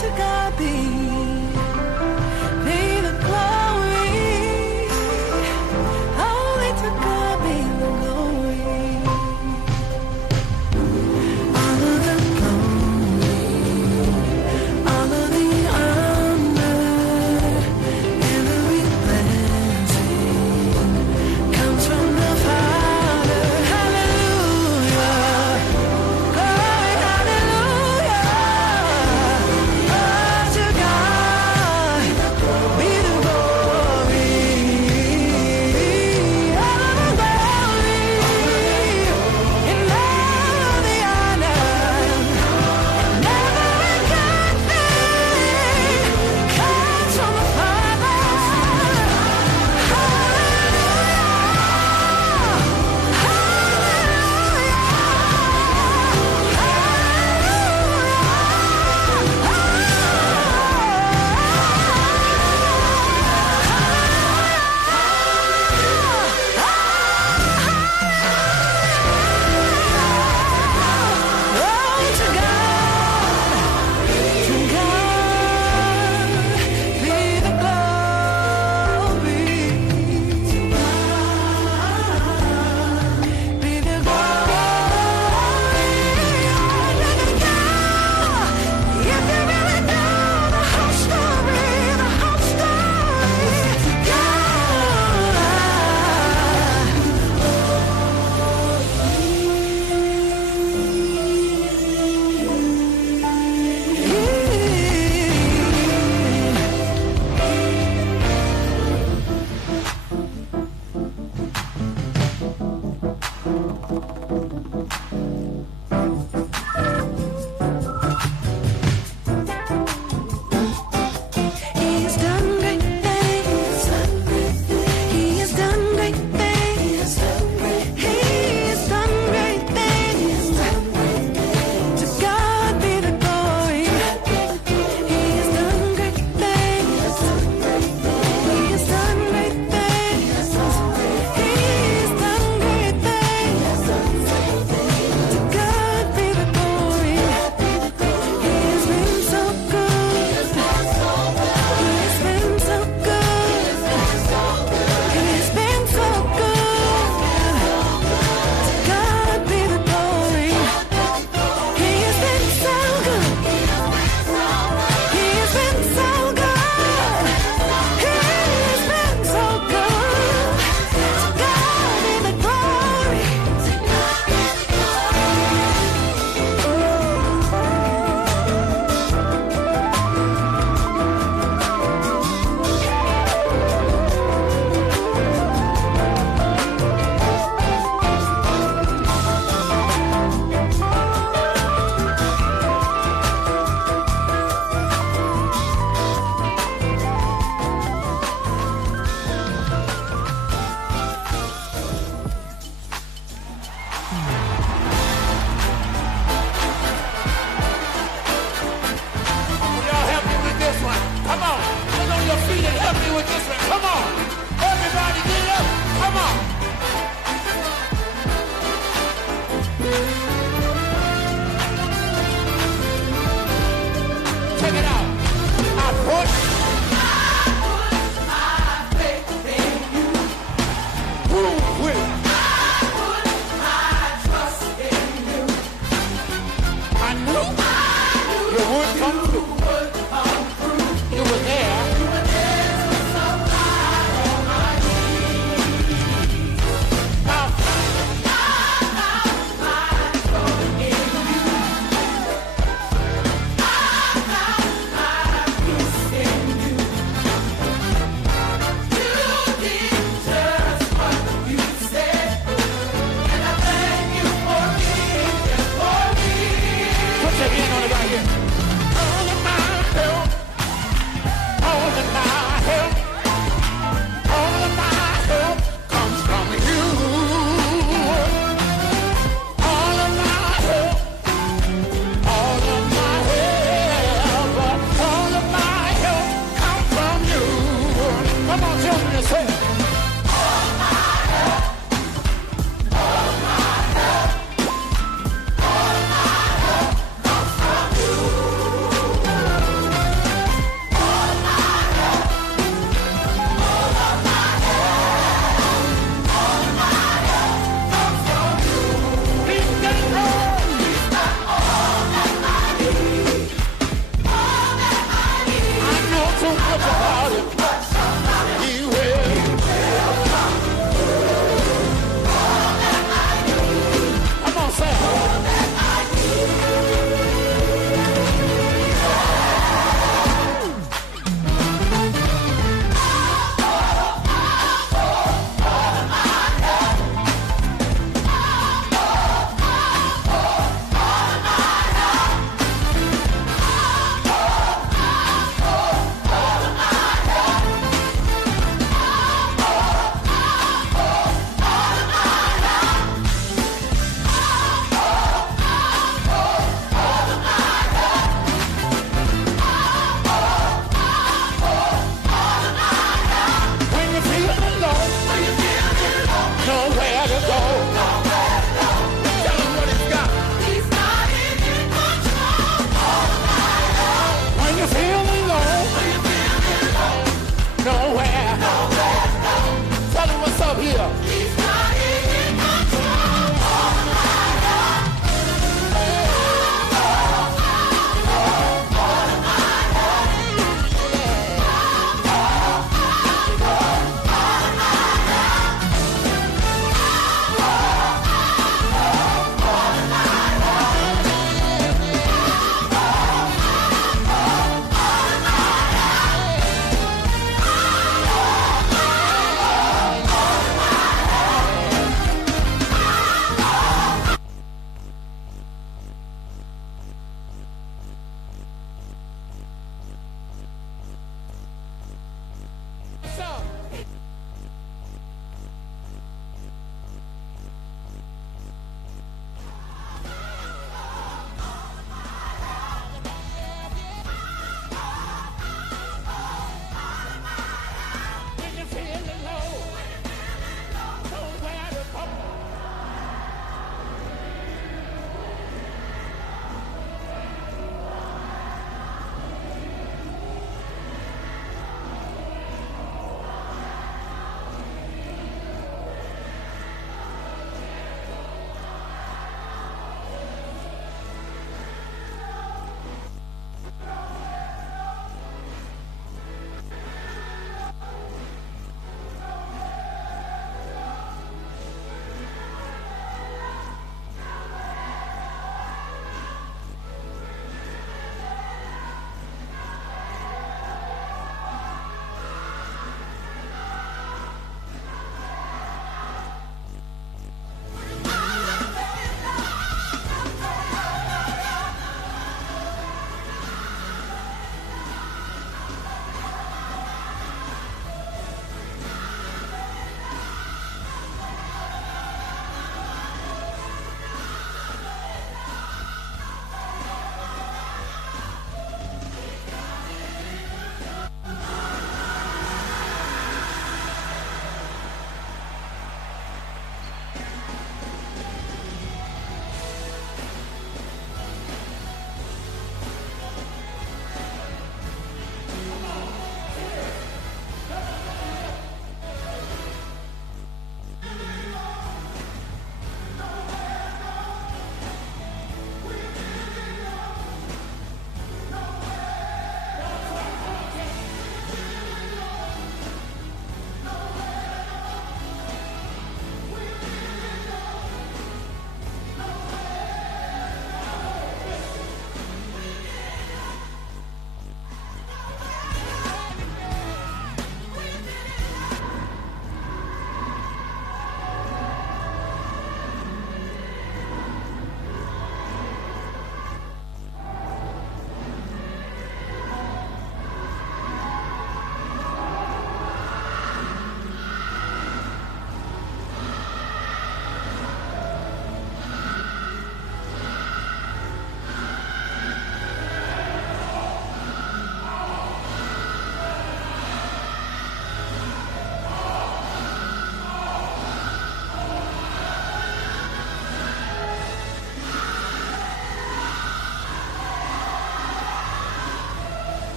to God be the glory. Only to God be the glory. All of the glory, all of the honor, every blessing comes from the Father. Hallelujah. Glory, hallelujah. Oh, to God be the glory. All of the glory and all of the honor. Never a good thing comes from the Father. Oh, to God be the glory. Be the glory. Let it go. If you really know the whole story, the whole story. He has done great things. He has done great things. He has done great things. To God be the glory. He has done great things. He has done great things. He has done great things. To God be the glory. He has been so good. He has been so good. He has been so good. To God be the glory. He has been so good. He has been so good. He has been so good. To God be the glory. Y'all help me with this one. Come on. Get on your feet and help me with this one. Come on. Everybody get up. Come on. Check it out. I put my faith in you. Who will? I knew you would come through. You were there. Now, put your hand on it right here. Oh, my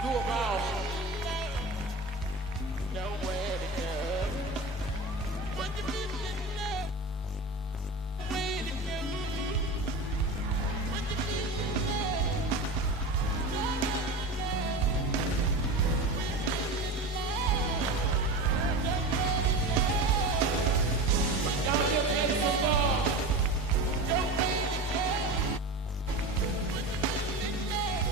Do about nowhere to go. What you mean to love? Where to go? What you mean to love? Nowhere to go. Y'all just get so far. Nowhere to go. What you mean to love?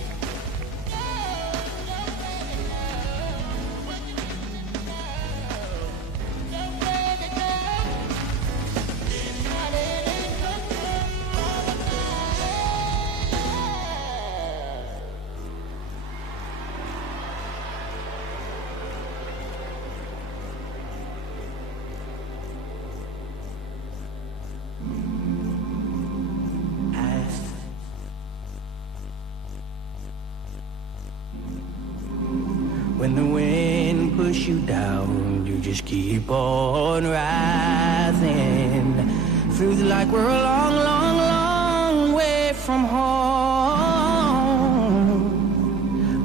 When the wind pushes you down, you just keep on rising. Feels like we're a long, long, long way from home.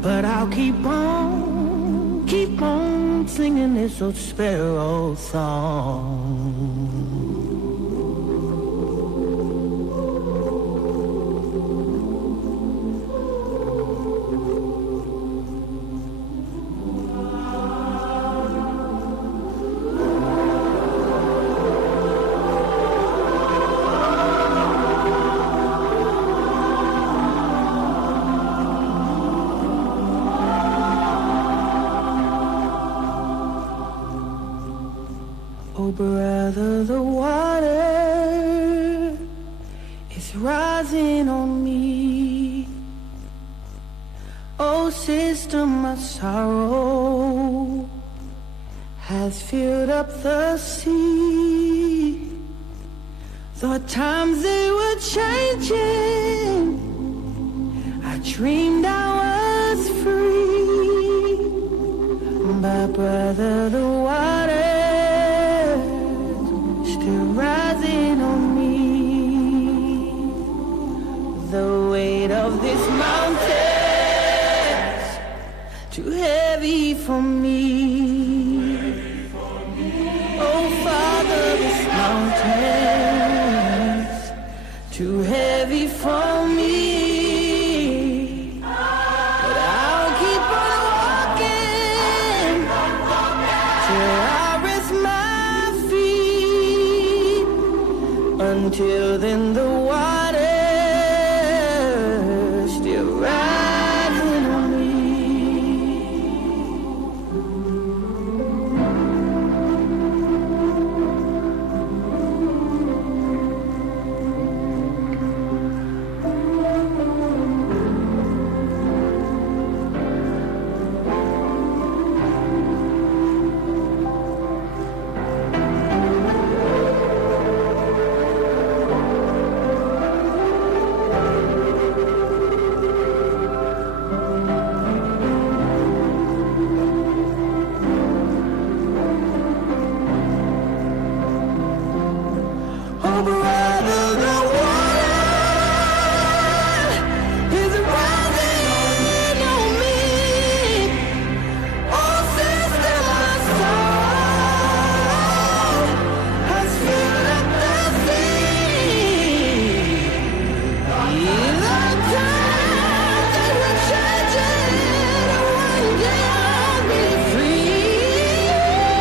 But I'll keep on singing this old sparrow song. Oh, brother, the water is rising on me. Oh, sister, my sorrow has filled up the sea. Thought times they were changing, I dreamed I was free. But brother, the water still rising on me. The weight of this mountain's too heavy for me. Oh, Father, this mountain's too heavy for me. But I'll keep on walking till I rest my feet. Until then, the